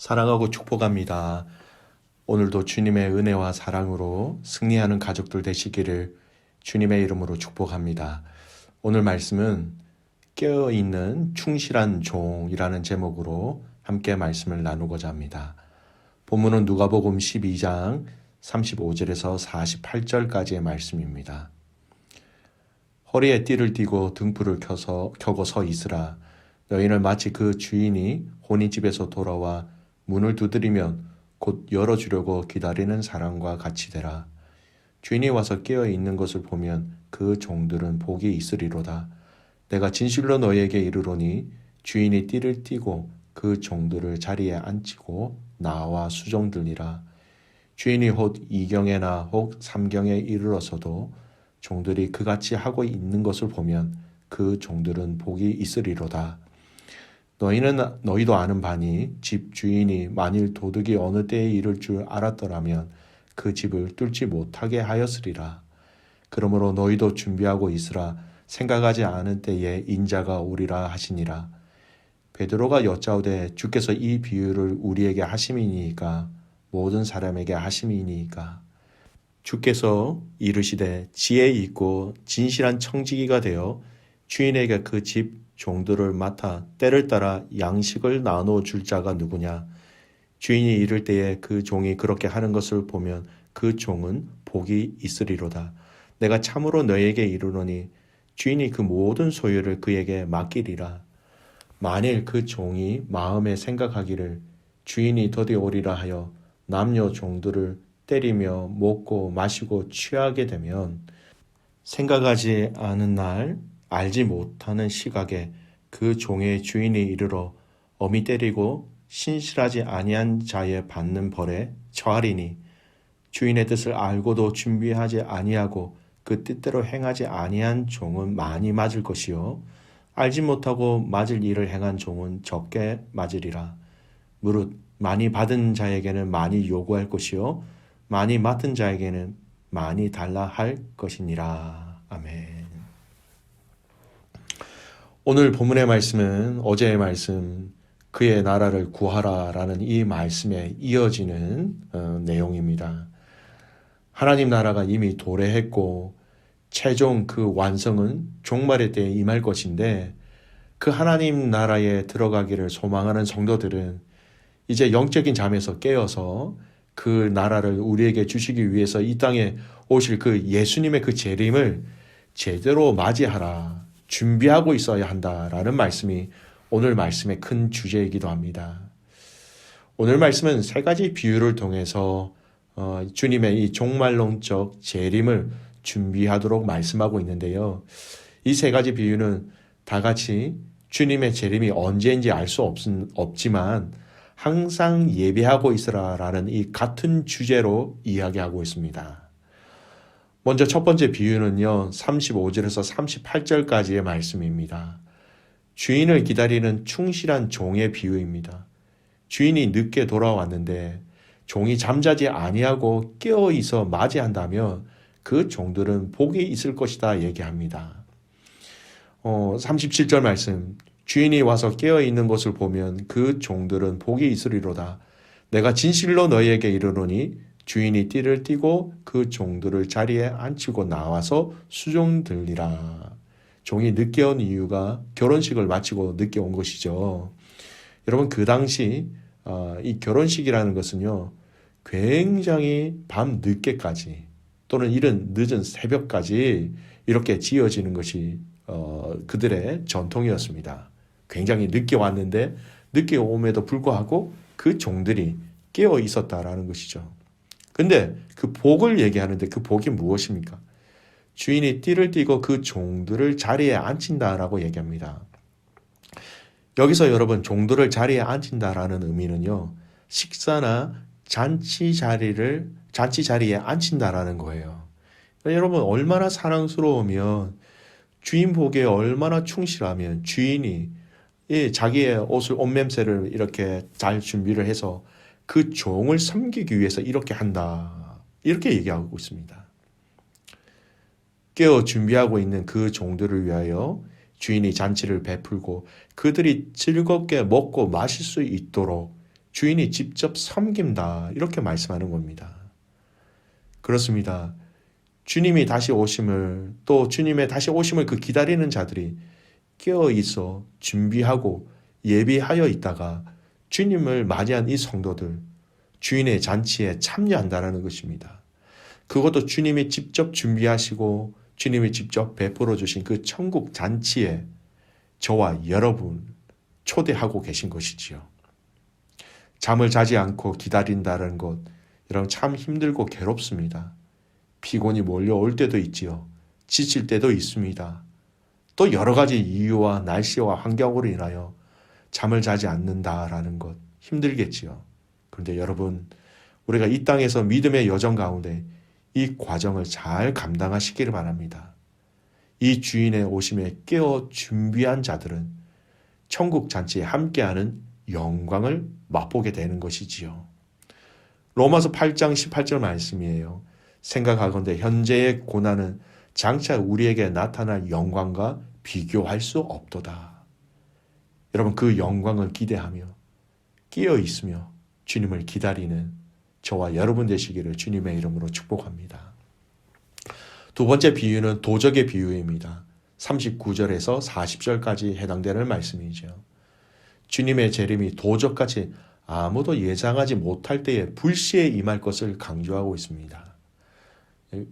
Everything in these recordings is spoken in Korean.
사랑하고 축복합니다. 오늘도 주님의 은혜와 사랑으로 승리하는 가족들 되시기를 주님의 이름으로 축복합니다. 오늘 말씀은 깨어있는 충실한 종이라는 제목으로 함께 말씀을 나누고자 합니다. 본문은 누가복음 12장 35절에서 48절까지의 말씀입니다. 허리에 띠를 띠고 등불을 켜고 서 있으라. 너희는 마치 그 주인이 혼인집에서 돌아와 문을 두드리면 곧 열어주려고 기다리는 사람과 같이 되라. 주인이 와서 깨어 있는 것을 보면 그 종들은 복이 있으리로다. 내가 진실로 너희에게 이르노니 주인이 띠를 띠고 그 종들을 자리에 앉히고 나와 수종들니라. 주인이 혹 2경에나 혹 3경에 이르러서도 종들이 그같이 하고 있는 것을 보면 그 종들은 복이 있으리로다. 너희도 아는 바니 집 주인이 만일 도둑이 어느 때에 이를 줄 알았더라면 그 집을 뚫지 못하게 하였으리라. 그러므로 너희도 준비하고 있으라. 생각하지 않은 때에 인자가 오리라 하시니라. 베드로가 여짜오되 주께서 이 비유를 우리에게 하심이니이까 모든 사람에게 하심이니이까. 주께서 이르시되 지혜 있고 진실한 청지기가 되어 주인에게 그 집 종들을 맡아 때를 따라 양식을 나눠 줄 자가 누구냐. 주인이 이를 때에 그 종이 그렇게 하는 것을 보면 그 종은 복이 있으리로다. 내가 참으로 너희에게 이르노니 주인이 그 모든 소유를 그에게 맡기리라. 만일 그 종이 마음에 생각하기를 주인이 더디 오리라 하여 남녀 종들을 때리며 먹고 마시고 취하게 되면 생각하지 않은 날 알지 못하는 시각에 그 종의 주인이 이르러 엄히 때리고 신실하지 아니한 자의 받는 벌에 처하리니 주인의 뜻을 알고도 준비하지 아니하고 그 뜻대로 행하지 아니한 종은 많이 맞을 것이요 알지 못하고 맞을 일을 행한 종은 적게 맞으리라. 무릇 많이 받은 자에게는 많이 요구할 것이요 많이 맡은 자에게는 많이 달라 할 것이니라. 아멘. 오늘 본문의 말씀은 어제의 말씀 그의 나라를 구하라 라는 이 말씀에 이어지는 내용입니다. 하나님 나라가 이미 도래했고 최종 그 완성은 종말의 때에 임할 것인데 그 하나님 나라에 들어가기를 소망하는 성도들은 이제 영적인 잠에서 깨어서 그 나라를 우리에게 주시기 위해서 이 땅에 오실 그 예수님의 그 재림을 제대로 맞이하라, 준비하고 있어야 한다라는 말씀이 오늘 말씀의 큰 주제이기도 합니다. 오늘 말씀은 세 가지 비유를 통해서 주님의 이 종말론적 재림을 준비하도록 말씀하고 있는데요. 이 세 가지 비유는 다 같이 주님의 재림이 언제인지 알 수 없지만 항상 예배하고 있으라라는 이 같은 주제로 이야기하고 있습니다. 먼저 첫 번째 비유는요, 35절에서 38절까지의 말씀입니다. 주인을 기다리는 충실한 종의 비유입니다. 주인이 늦게 돌아왔는데 종이 잠자지 아니하고 깨어 있어 맞이한다면 그 종들은 복이 있을 것이다 얘기합니다. 37절 말씀, 주인이 와서 깨어 있는 것을 보면 그 종들은 복이 있으리로다. 내가 진실로 너희에게 이르노니 주인이 띠를 띠고 그 종들을 자리에 앉히고 나와서 수종들리라. 종이 늦게 온 이유가 결혼식을 마치고 늦게 온 것이죠. 여러분 그 당시 이 결혼식이라는 것은요 굉장히 밤 늦게까지 또는 이른 늦은 새벽까지 이렇게 지어지는 것이 그들의 전통이었습니다. 굉장히 늦게 왔는데 늦게 오음에도 불구하고 그 종들이 깨어 있었다라는 것이죠. 근데 그 복을 얘기하는데 그 복이 무엇입니까? 주인이 띠를 띠고 그 종들을 자리에 앉힌다라고 얘기합니다. 여기서 여러분 종들을 자리에 앉힌다라는 의미는요. 식사나 잔치 자리에 앉힌다라는 거예요. 여러분 얼마나 사랑스러우면 주인 복에 얼마나 충실하면 주인이 자기의 옷 맴새를 이렇게 잘 준비를 해서 그 종을 섬기기 위해서 이렇게 한다. 이렇게 얘기하고 있습니다. 깨어 준비하고 있는 그 종들을 위하여 주인이 잔치를 베풀고 그들이 즐겁게 먹고 마실 수 있도록 주인이 직접 섬긴다. 이렇게 말씀하는 겁니다. 그렇습니다. 주님이 다시 오심을, 또 주님의 다시 오심을 그 기다리는 자들이 깨어 있어 준비하고 예비하여 있다가 주님을 맞이한 이 성도들, 주인의 잔치에 참여한다는 것입니다. 그것도 주님이 직접 준비하시고 주님이 직접 베풀어 주신 그 천국 잔치에 저와 여러분 초대하고 계신 것이지요. 잠을 자지 않고 기다린다는 것, 이런 참 힘들고 괴롭습니다. 피곤이 몰려올 때도 있지요. 지칠 때도 있습니다. 또 여러 가지 이유와 날씨와 환경으로 인하여 잠을 자지 않는다라는 것 힘들겠지요. 그런데 여러분, 우리가 이 땅에서 믿음의 여정 가운데 이 과정을 잘 감당하시기를 바랍니다. 이 주인의 오심에 깨어 준비한 자들은 천국 잔치에 함께하는 영광을 맛보게 되는 것이지요. 로마서 8장 18절 말씀이에요. 생각하건대 현재의 고난은 장차 우리에게 나타날 영광과 비교할 수 없도다. 여러분, 그 영광을 기대하며 끼어 있으며 주님을 기다리는 저와 여러분 되시기를 주님의 이름으로 축복합니다. 두 번째 비유는 도적의 비유입니다. 39절에서 40절까지 해당되는 말씀이죠. 주님의 재림이 도적같이 아무도 예상하지 못할 때에 불시에 임할 것을 강조하고 있습니다.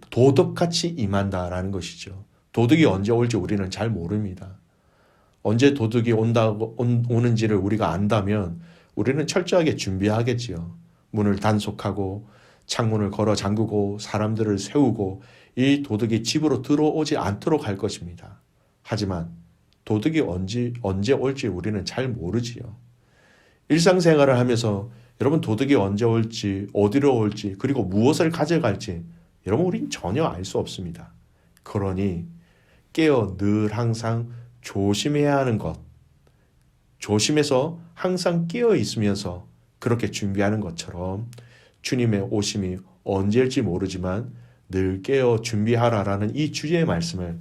도덕같이 임한다라는 것이죠. 도둑이 언제 올지 우리는 잘 모릅니다. 언제 도둑이 오는지를 우리가 안다면 우리는 철저하게 준비하겠지요. 문을 단속하고 창문을 걸어 잠그고 사람들을 세우고 이 도둑이 집으로 들어오지 않도록 할 것입니다. 하지만 도둑이 언제 올지 우리는 잘 모르지요. 일상생활을 하면서 여러분, 도둑이 언제 올지, 어디로 올지, 그리고 무엇을 가져갈지 여러분, 우린 전혀 알 수 없습니다. 그러니 깨어 늘 항상 조심해야 하는 것, 조심해서 항상 깨어 있으면서 그렇게 준비하는 것처럼 주님의 오심이 언제일지 모르지만 늘 깨어 준비하라라는 이 주제의 말씀을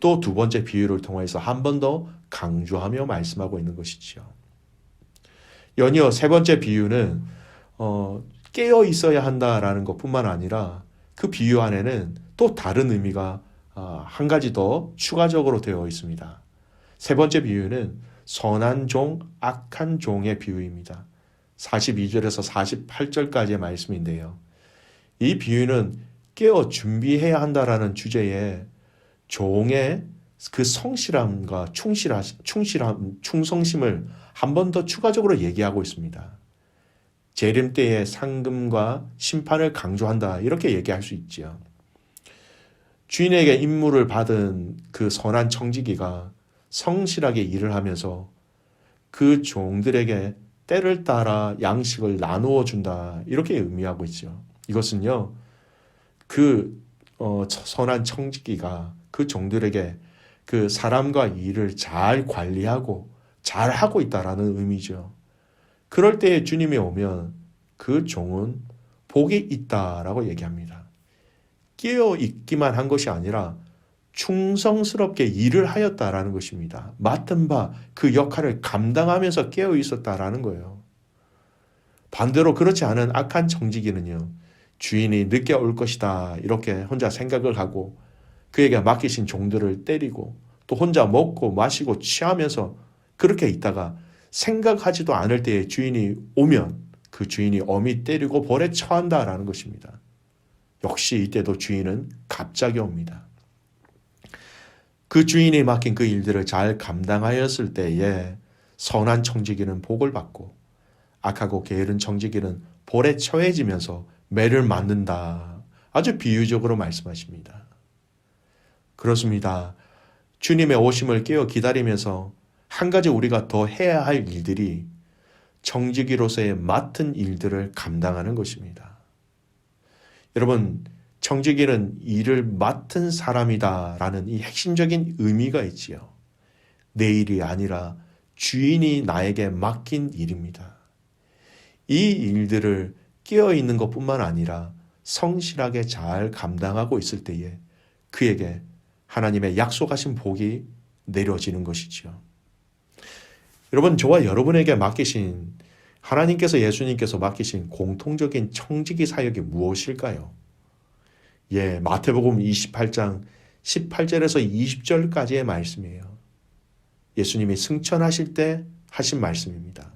또 두 번째 비유를 통해서 한 번 더 강조하며 말씀하고 있는 것이지요. 연이어 세 번째 비유는 깨어 있어야 한다라는 것뿐만 아니라 그 비유 안에는 또 다른 의미가 한 가지 더 추가적으로 되어 있습니다. 세 번째 비유는 선한 종, 악한 종의 비유입니다. 42절에서 48절까지의 말씀인데요. 이 비유는 깨어 준비해야 한다라는 주제에 종의 그 성실함과 충성심을 한 번 더 추가적으로 얘기하고 있습니다. 재림 때의 상금과 심판을 강조한다, 이렇게 얘기할 수 있지요. 주인에게 임무를 받은 그 선한 청지기가 성실하게 일을 하면서 그 종들에게 때를 따라 양식을 나누어 준다, 이렇게 의미하고 있죠. 이것은요, 그 선한 청지기가 그 종들에게 그 사람과 일을 잘 관리하고 잘 하고 있다라는 의미죠. 그럴 때에 주님이 오면 그 종은 복이 있다라고 얘기합니다. 깨어 있기만 한 것이 아니라 충성스럽게 일을 하였다라는 것입니다. 맡은 바 그 역할을 감당하면서 깨어 있었다라는 거예요. 반대로 그렇지 않은 악한 청지기는요, 주인이 늦게 올 것이다 이렇게 혼자 생각을 하고 그에게 맡기신 종들을 때리고 또 혼자 먹고 마시고 취하면서 그렇게 있다가 생각하지도 않을 때에 주인이 오면 그 주인이 엄히 때리고 벌에 처한다라는 것입니다. 역시 이때도 주인은 갑자기 옵니다. 그 주인이 맡긴 그 일들을 잘 감당하였을 때에 선한 청지기는 복을 받고 악하고 게으른 청지기는 벌에 처해지면서 매를 맞는다. 아주 비유적으로 말씀하십니다. 그렇습니다. 주님의 오심을 깨어 기다리면서 한 가지 우리가 더 해야 할 일들이 청지기로서의 맡은 일들을 감당하는 것입니다. 여러분, 청지기는 일을 맡은 사람이다라는 이 핵심적인 의미가 있지요. 내 일이 아니라 주인이 나에게 맡긴 일입니다. 이 일들을 깨어 있는 것뿐만 아니라 성실하게 잘 감당하고 있을 때에 그에게 하나님의 약속하신 복이 내려지는 것이지요. 여러분, 저와 여러분에게 맡기신 하나님께서 예수님께서 맡기신 공통적인 청지기 사역이 무엇일까요? 마태복음 28장 18절에서 20절까지의 말씀이에요. 예수님이 승천하실 때 하신 말씀입니다.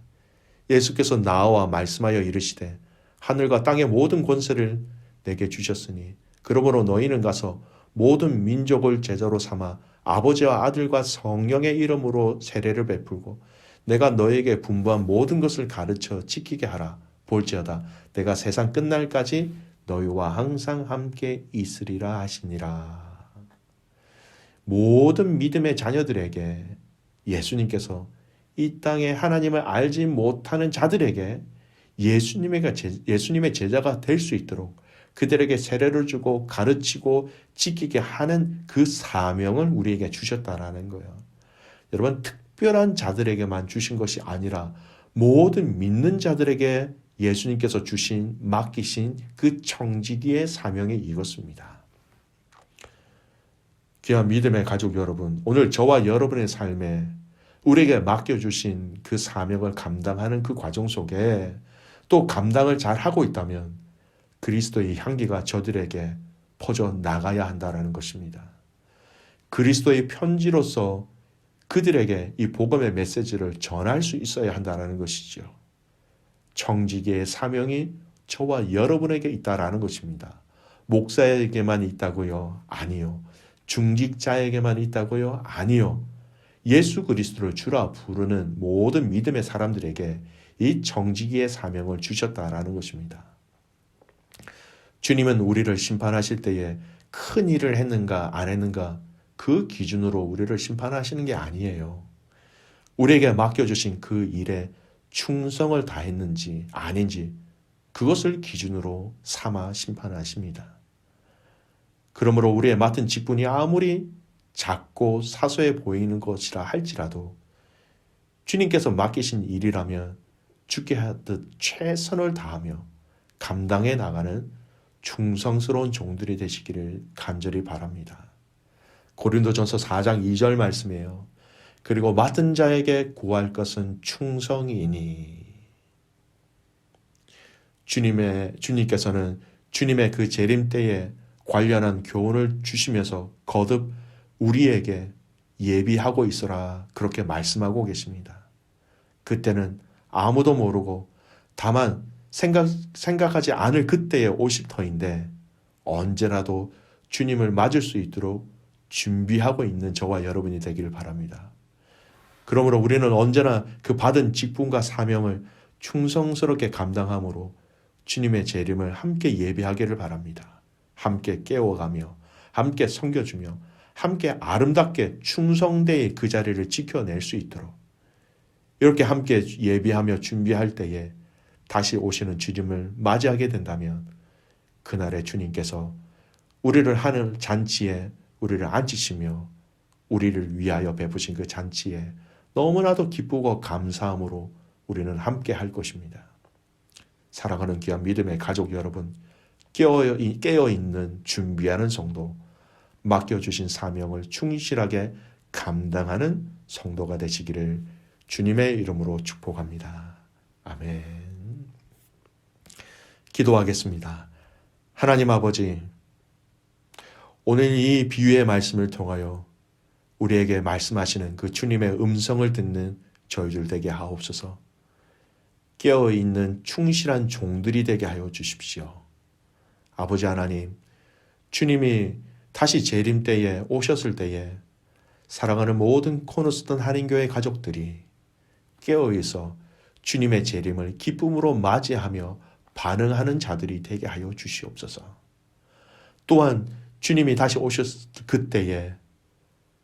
예수께서 나와 말씀하여 이르시되 하늘과 땅의 모든 권세를 내게 주셨으니 그러므로 너희는 가서 모든 민족을 제자로 삼아 아버지와 아들과 성령의 이름으로 세례를 베풀고 내가 너에게 분부한 모든 것을 가르쳐 지키게 하라. 볼지어다 내가 세상 끝날까지 너희와 항상 함께 있으리라 하시니라. 모든 믿음의 자녀들에게 예수님께서 이 땅에 하나님을 알지 못하는 자들에게 예수님의 제자가 될 수 있도록 그들에게 세례를 주고 가르치고 지키게 하는 그 사명을 우리에게 주셨다라는 거예요. 여러분, 특별한 자들에게만 주신 것이 아니라 모든 믿는 자들에게 예수님께서 맡기신 그 청지기의 사명이 이것입니다. 귀한 믿음의 가족 여러분, 오늘 저와 여러분의 삶에 우리에게 맡겨주신 그 사명을 감당하는 그 과정 속에 또 감당을 잘 하고 있다면 그리스도의 향기가 저들에게 퍼져 나가야 한다는 것입니다. 그리스도의 편지로서 그들에게 이 복음의 메시지를 전할 수 있어야 한다는 것이죠. 청지기의 사명이 저와 여러분에게 있다라는 것입니다. 목사에게만 있다고요? 아니요. 중직자에게만 있다고요? 아니요. 예수 그리스도를 주라 부르는 모든 믿음의 사람들에게 이 청지기의 사명을 주셨다라는 것입니다. 주님은 우리를 심판하실 때에 큰 일을 했는가 안 했는가 그 기준으로 우리를 심판하시는 게 아니에요. 우리에게 맡겨주신 그 일에 충성을 다했는지 아닌지 그것을 기준으로 삼아 심판하십니다. 그러므로 우리의 맡은 직분이 아무리 작고 사소해 보이는 것이라 할지라도 주님께서 맡기신 일이라면 주께 하듯 최선을 다하며 감당해 나가는 충성스러운 종들이 되시기를 간절히 바랍니다. 고린도전서 4장 2절 말씀이에요. 그리고 맡은 자에게 구할 것은 충성이니. 주님께서는 주님의 그 재림 때에 관련한 교훈을 주시면서 거듭 우리에게 예비하고 있어라 그렇게 말씀하고 계십니다. 그때는 아무도 모르고 다만 생각하지 않을 그때의 오실 터인데 언제라도 주님을 맞을 수 있도록 준비하고 있는 저와 여러분이 되기를 바랍니다. 그러므로 우리는 언제나 그 받은 직분과 사명을 충성스럽게 감당함으로 주님의 재림을 함께 예비하기를 바랍니다. 함께 깨워가며 함께 섬겨주며 함께 아름답게 충성되이 그 자리를 지켜낼 수 있도록 이렇게 함께 예비하며 준비할 때에 다시 오시는 주님을 맞이하게 된다면 그날에 주님께서 우리를 하늘 잔치에 우리를 앉히시며 우리를 위하여 베푸신 그 잔치에 너무나도 기쁘고 감사함으로 우리는 함께 할 것입니다. 사랑하는 귀한 믿음의 가족 여러분, 깨어있는 준비하는 성도, 맡겨주신 사명을 충실하게 감당하는 성도가 되시기를 주님의 이름으로 축복합니다. 아멘. 기도하겠습니다. 하나님 아버지, 오늘 이 비유의 말씀을 통하여 우리에게 말씀하시는 그 주님의 음성을 듣는 저희들 되게 하옵소서. 깨어있는 충실한 종들이 되게 하여 주십시오. 아버지 하나님, 주님이 다시 재림 때에 오셨을 때에 사랑하는 모든 코너스턴 한인교회 가족들이 깨어있어 주님의 재림을 기쁨으로 맞이하며 반응하는 자들이 되게 하여 주시옵소서. 또한 주님이 다시 오셨을 그때에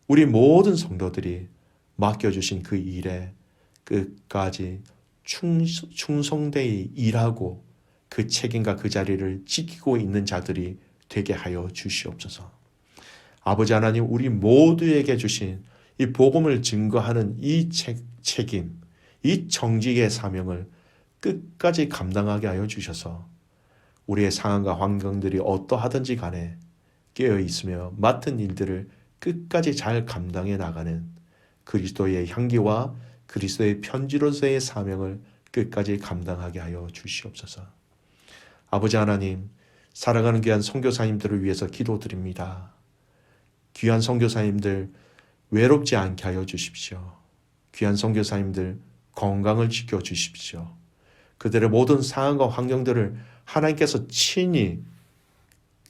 우리 모든 성도들이 맡겨주신 그 일에 끝까지 충성되이 일하고 그 책임과 그 자리를 지키고 있는 자들이 되게 하여 주시옵소서. 아버지 하나님, 우리 모두에게 주신 이 복음을 증거하는 이 책임, 이 정직의 사명을 끝까지 감당하게 하여 주셔서 우리의 상황과 환경들이 어떠하든지 간에 깨어있으며 맡은 일들을 끝까지 잘 감당해 나가는 그리스도의 향기와 그리스도의 편지로서의 사명을 끝까지 감당하게 하여 주시옵소서. 아버지 하나님, 살아가는 귀한 선교사님들을 위해서 기도드립니다. 귀한 선교사님들 외롭지 않게 하여 주십시오. 귀한 선교사님들 건강을 지켜주십시오. 그들의 모든 상황과 환경들을 하나님께서 친히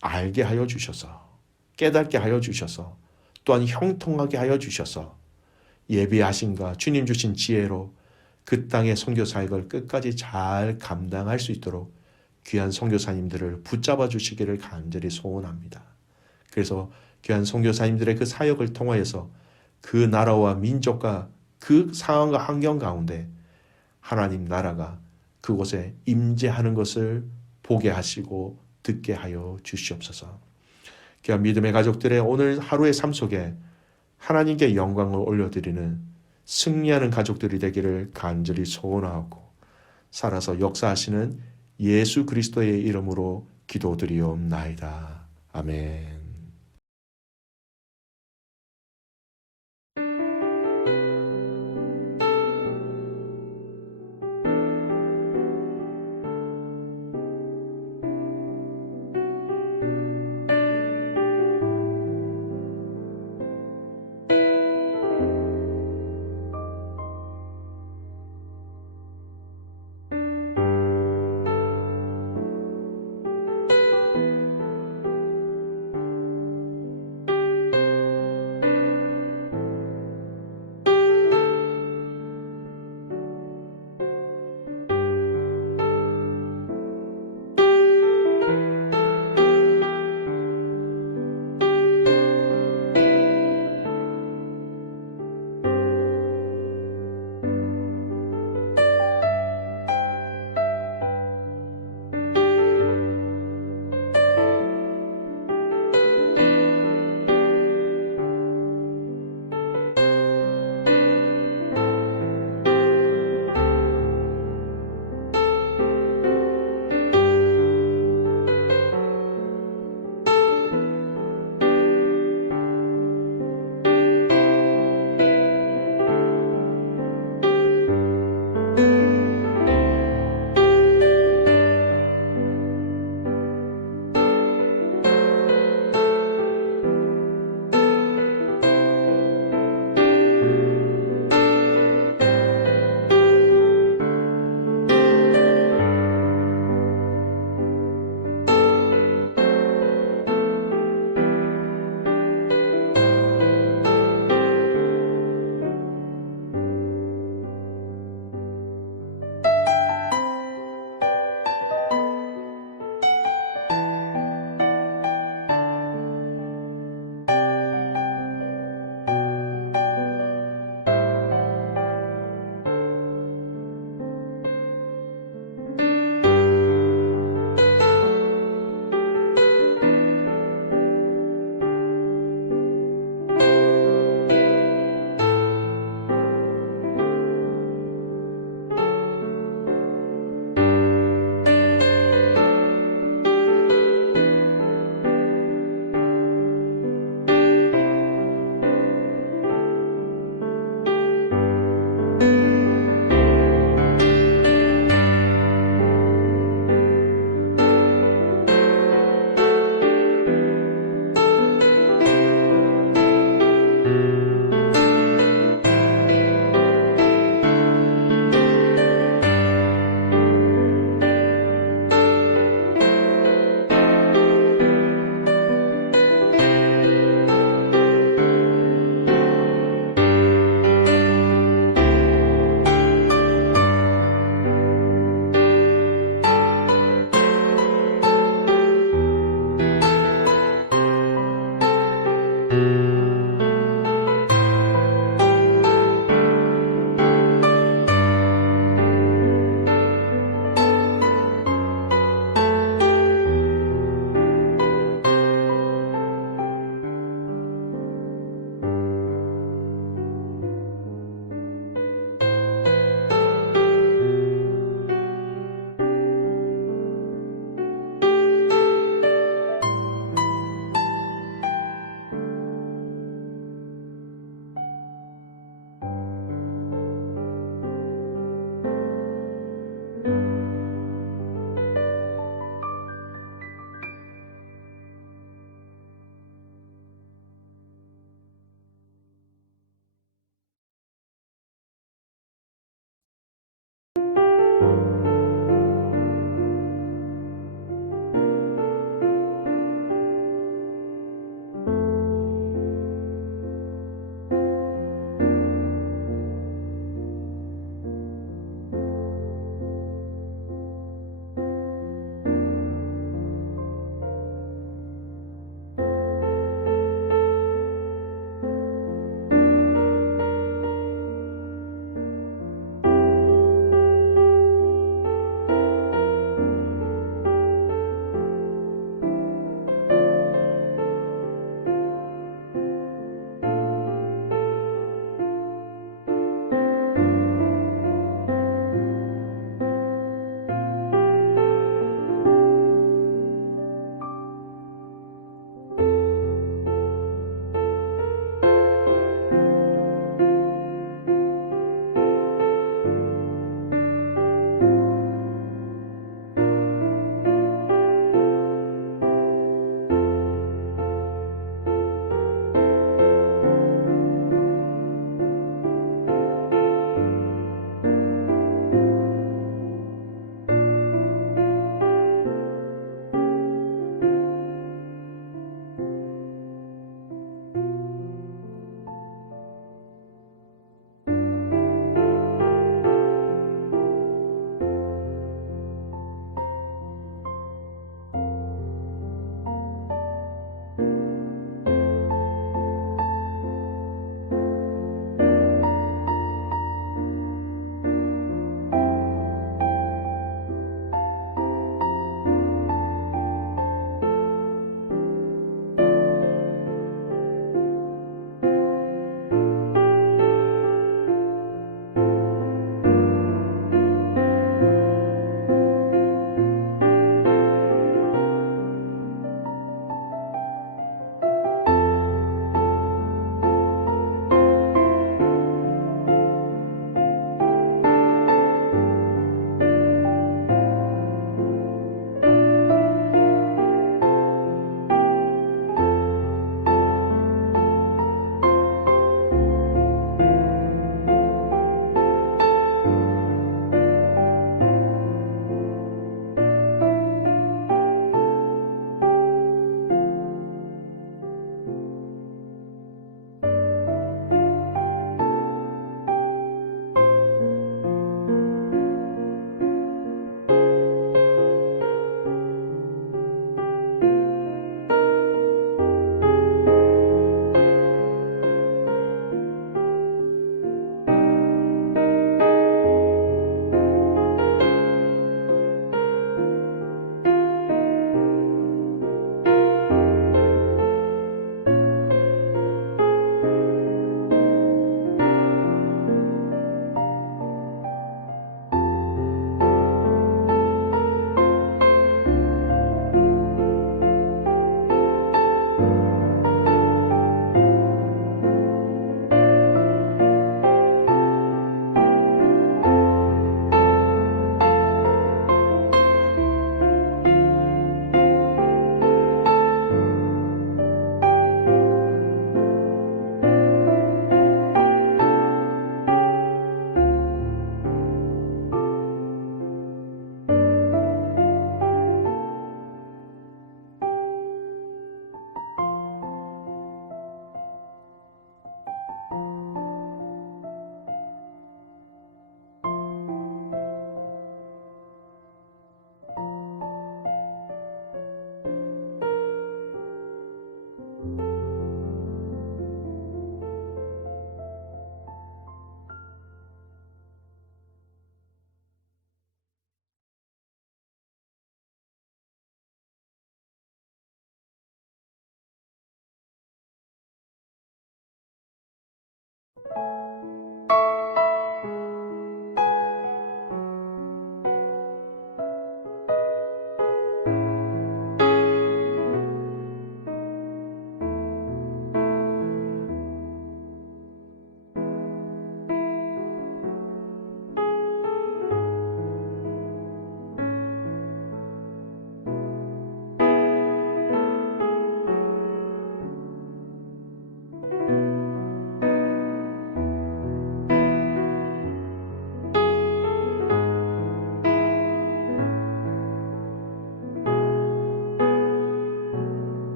알게 하여 주셔서, 깨닫게 하여 주셔서, 또한 형통하게 하여 주셔서 예비하심과 주님 주신 지혜로 그 땅의 선교 사역을 끝까지 잘 감당할 수 있도록 귀한 선교사님들을 붙잡아 주시기를 간절히 소원합니다. 그래서 귀한 선교사님들의 그 사역을 통하여서 그 나라와 민족과 그 상황과 환경 가운데 하나님 나라가 그곳에 임재하는 것을 보게 하시고 듣게 하여 주시옵소서. 귀한 믿음의 가족들의 오늘 하루의 삶 속에 하나님께 영광을 올려드리는 승리하는 가족들이 되기를 간절히 소원하고 살아서 역사하시는 예수 그리스도의 이름으로 기도드리옵나이다. 아멘.